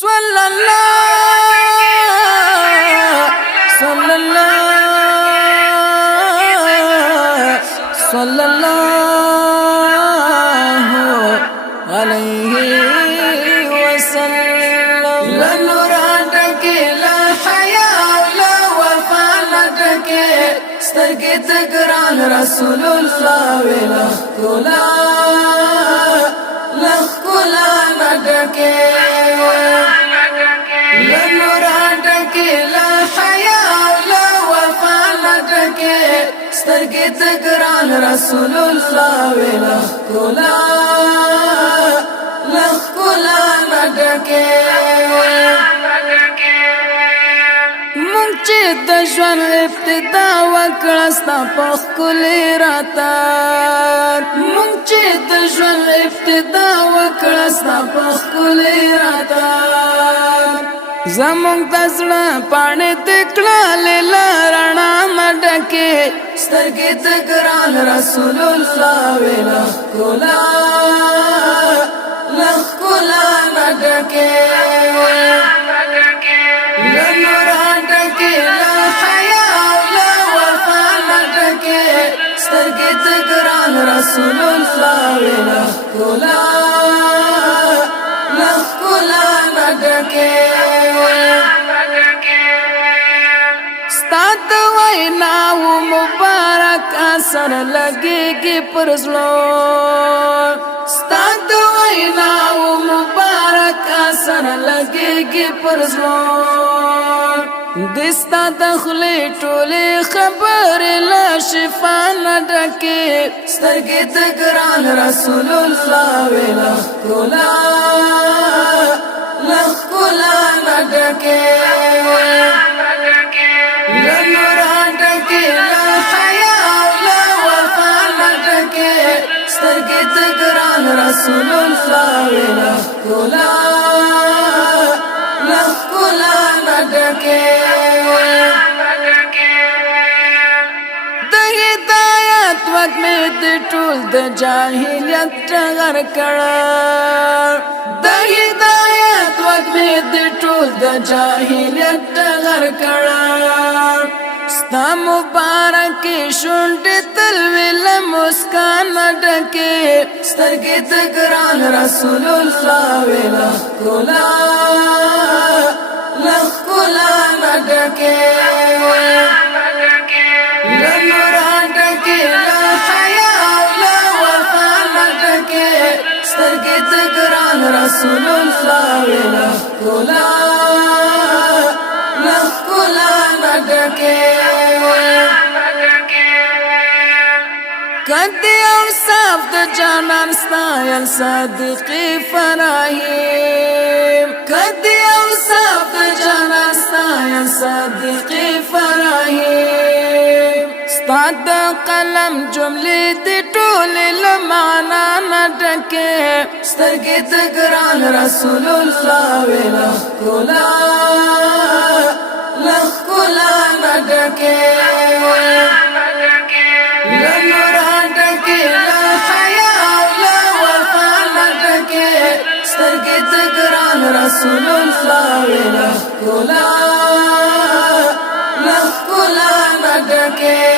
صلى الله صلى الله صلى الله عليه وسلم لنورانك لا حياء لا وفانتك سترګې تګران رسول الله ولخلا لخلا نډک سترګې تګران رسول الله ولخلا لخلا نډکې مونږ چې د ژوند ابتدا وکړه ستا په ښکلې راتګ مونږ چې د ژوند ابتدا وکړه ستا په ښکلې راتګ زمونږ د زړه پاڼې دې کړلې له رڼا نه ډکې سترګې تګران رسول الله ولخلا لخلا نډکې له نوره ډکې له حیا له وفا نډکې سترګې تګران رسول الله ولخلا لخلا نډکې ستاد ویناو مبارک اثر لګيږي پر زړه ستاد ویناو مبارک اثر لګيږي پر زړه دستا دخلې ټولې خبرې لا شفا نه ډکې سترګې تګران رسول الله ولخلا لخلا نه ډکې رسول الله لخلا لخلا نډکې د هدایت وږمې د ټول د جاهلیت ټغر کړه د هدایت وږمې د ټول د جاهلیت ټغر کړه ستا مبارک شونډې تل ویل مسکان ډکې سترګې تګران رسول الله ولخلا لخلا نډکې له نوره ډکې له حیا له وفا نډکې سترګې تګران رسول الله ولخلا لخلا نډکې کدی اوصاف د جانان ستایل صادقی فراهیم کدی اوصاف د جانان ستایل صادقی فراهیم ستاد قلم جملې د ټول لمعنا نډکې سترګې تګران رسول الله ولخلا لخلا نډکې رسول الله ولخلا لخلا نډکې